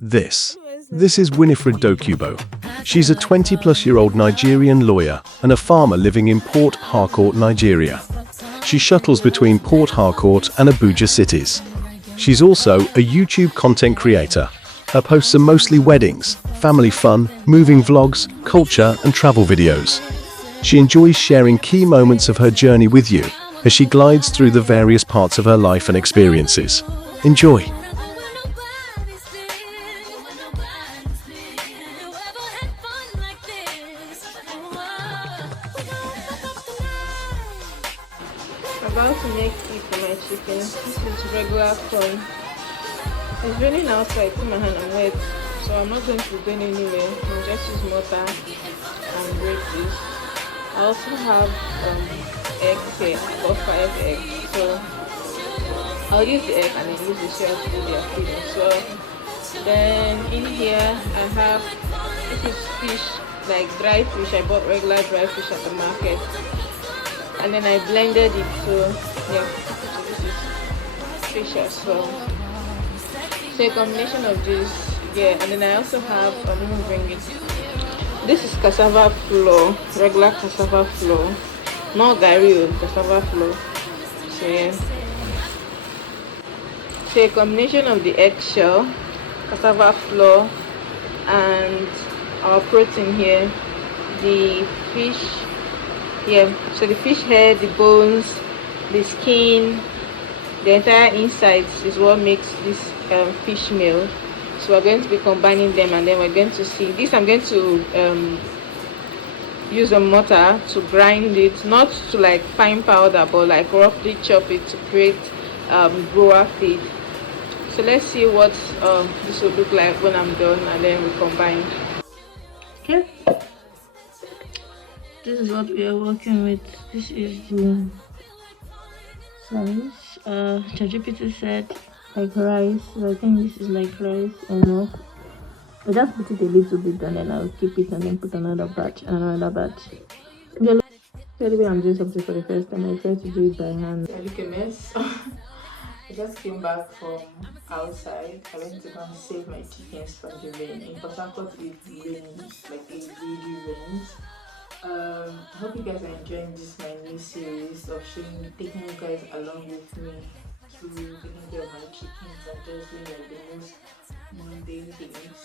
This is Winifred Dokubo. She's a 20-plus-year-old Nigerian lawyer and a farmer living in Port Harcourt, Nigeria. She shuttles between Port Harcourt and Abuja cities. She's also a YouTube content creator. Her posts are mostly weddings, family fun, moving vlogs, culture, and travel videos. She enjoys sharing key moments of her journey with you as she glides through the various parts of her life and experiences. Enjoy! About to make tea for my chicken. This is regular corn. It's raining outside, put my hand, I'm wet, so I'm not going to do it anyway. I'll just use mortar and break this. I also have eggs here. I got 5 eggs, so I'll use the egg and then use the shell to do their feeding. So then in here I have, this is fish, like dry fish. I bought regular dry fish at the market, and then I blended it. So yeah, so this is fish as well. So a combination of this, yeah. And then I also have, I'm going to bring it. This is cassava flour, regular cassava flour, not gari, cassava flour. So yeah. So a combination of the eggshell, cassava flour, and our protein here, the fish. Yeah, so the fish head, the bones, the skin, the entire insides is what makes this fish meal. So we're going to be combining them, and then we're going to see this. I'm going to use a mortar to grind it, not to like fine powder, but like roughly chop it to create grower feed. So let's see what this will look like when I'm done, and then we combine. Okay, this is what we are working with. This is the size. ChatGPT said like rice, so I think this is like rice enough. I just put it a little bit and then I'll keep it and then put another batch and another batch. Anyway, I'm doing something for the first time. I try to do it by hand. I look a mess. I just came back from outside. I went to go and save my chickens from the rain. In Port Harcourt, it rains, like it really rains. I hope you guys are enjoying this my new series of taking you guys along with me through taking care of my chickens and just doing like the most mundane things.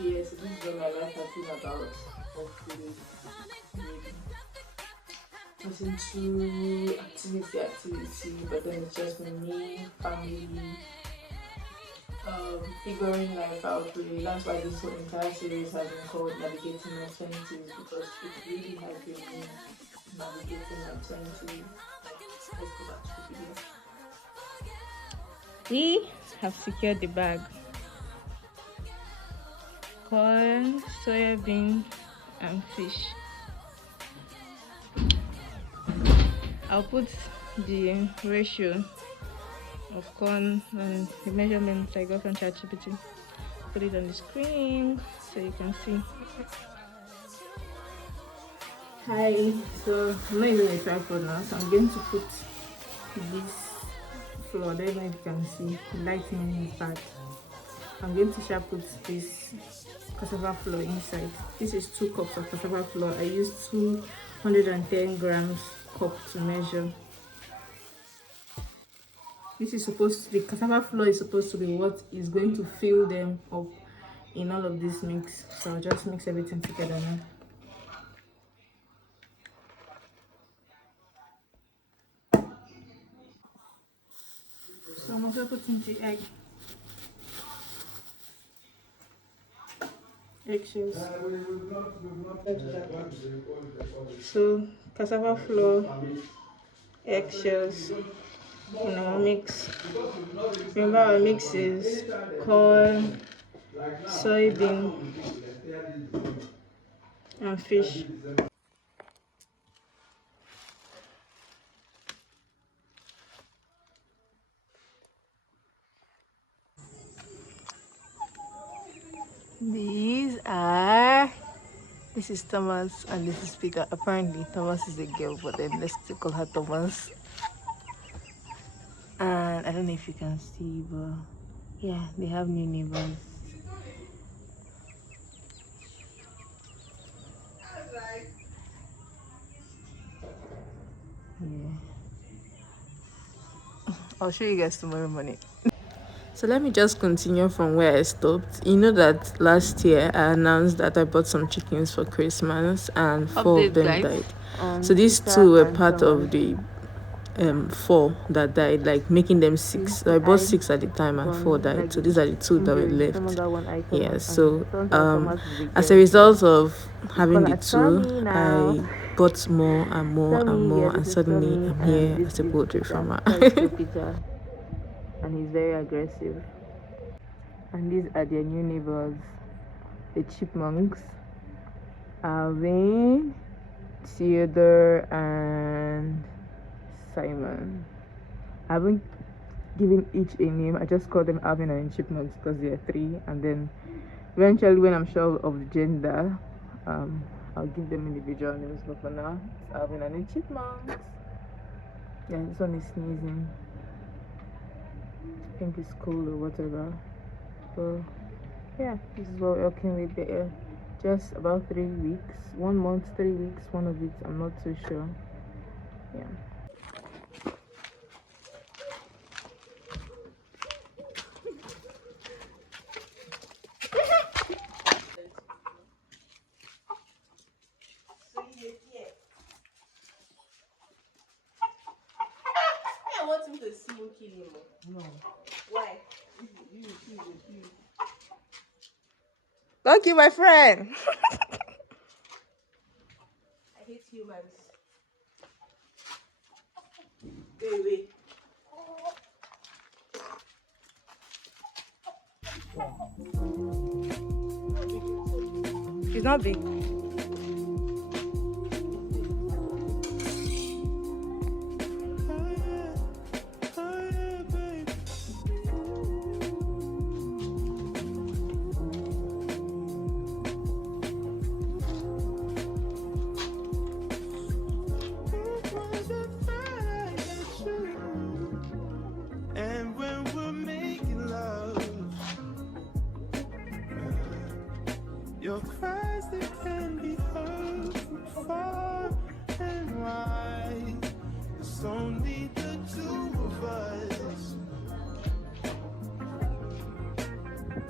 Yes, this is what my life has been about. Hopefully, nothing too activity, but then it's just been me, family, figuring life out really. That's why this whole entire series has been called Navigating My 20's, because it really has been me navigating my 20's. Let's go back to the video. We have secured the bag. Corn, soybean, and fish. I'll put the ratio of corn and the measurements I got from ChatGPT. Put it on the screen so you can see. Hi, so I'm not using a tripod now, so I'm going to put this flour. I don't know if you can see, the lighting is bad. I'm going to put this cassava flour inside. This is 2 cups of cassava flour. I used 210 grams cup to measure. This is the cassava flour is supposed to be what is going to fill them up in all of this mix. So I'll just mix everything together now. So I'm also putting the eggshells. So cassava flour, eggshells in our mix. Remember our mix is corn, soybean, and fish. This is Thomas and this is Peter. Apparently Thomas is a girl, but then let's still call her Thomas. And I don't know if you can see, but Yeah, they have new neighbors. Yeah. I'll show you guys tomorrow morning. So let me just continue from where I stopped. You know that last year I announced that I bought some chickens for Christmas and four of them died. So these two were part of the four that died, like making them six. So I bought six at the time and four died. So these are the two that were left. Yeah, so as a result of having the two, I bought more and more and more, and suddenly I'm here as a poultry farmer. And he's very aggressive. And these are their new neighbors, the chipmunks. Alvin, Theodore, and Simon. I haven't given each a name. I just call them Alvin and chipmunks because they are three. And then eventually, when I'm sure of the gender, I'll give them individual names. But for now, it's Alvin and the chipmunks. Yeah, this one is sneezing. I think it's cold or whatever. So yeah, this is what we're working with there. Just about 3 weeks, 1 month, 3 weeks, one of it, I'm not too sure. Yeah. I want him to see you kill him. No. Why? Don't kill my friend. I hate humans. Go away. She's not big. And when we're making love, your cries they can be heard from far and wide. It's only the two of us.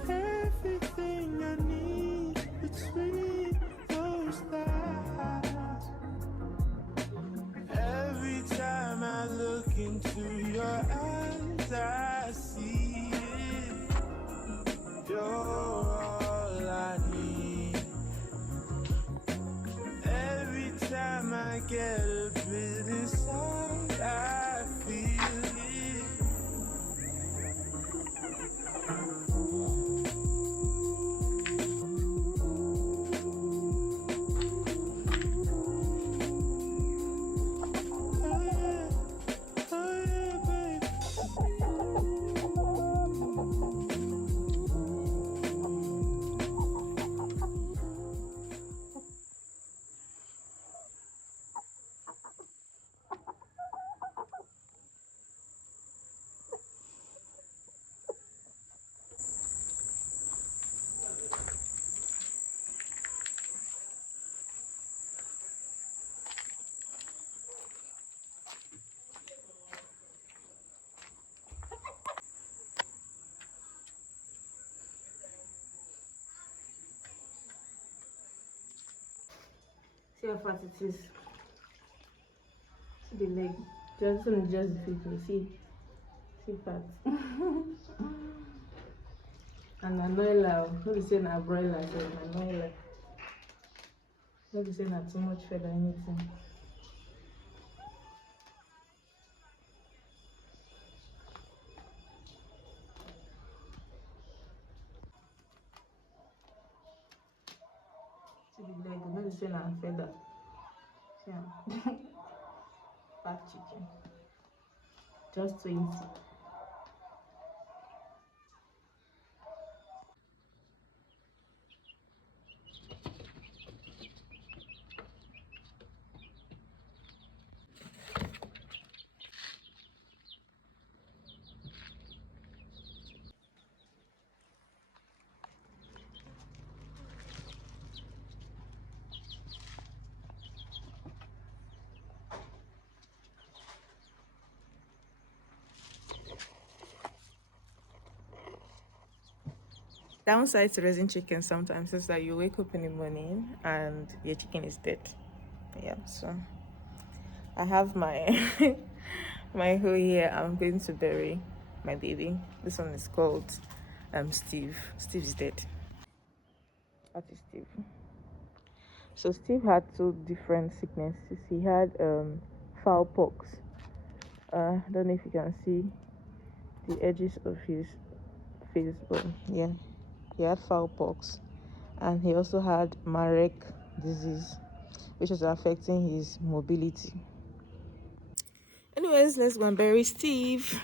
Everything I need between those thighs. Every time I look into your eyes, I see it. You're all I need. Every time I get a bit inside, I feel it. See how fat it is. See the leg. Just the people. See fat. And anoila. No be say na broiler, so na anoila. No be say na too much feather anything. See the leg. No be say na feather. See am. Fat chicken. Just 20. Downside to raising chicken sometimes is that you wake up in the morning and your chicken is dead. Yeah, so I have my my hoe here. I'm going to bury my baby. This one is called Steve. Steve is dead. That is Steve. So Steve had two different sicknesses. He had fowl pox. I don't know if you can see the edges of his face, but yeah, he had fowl pox, and he also had Marek disease, which was affecting his mobility. Anyways, let's go and bury Steve.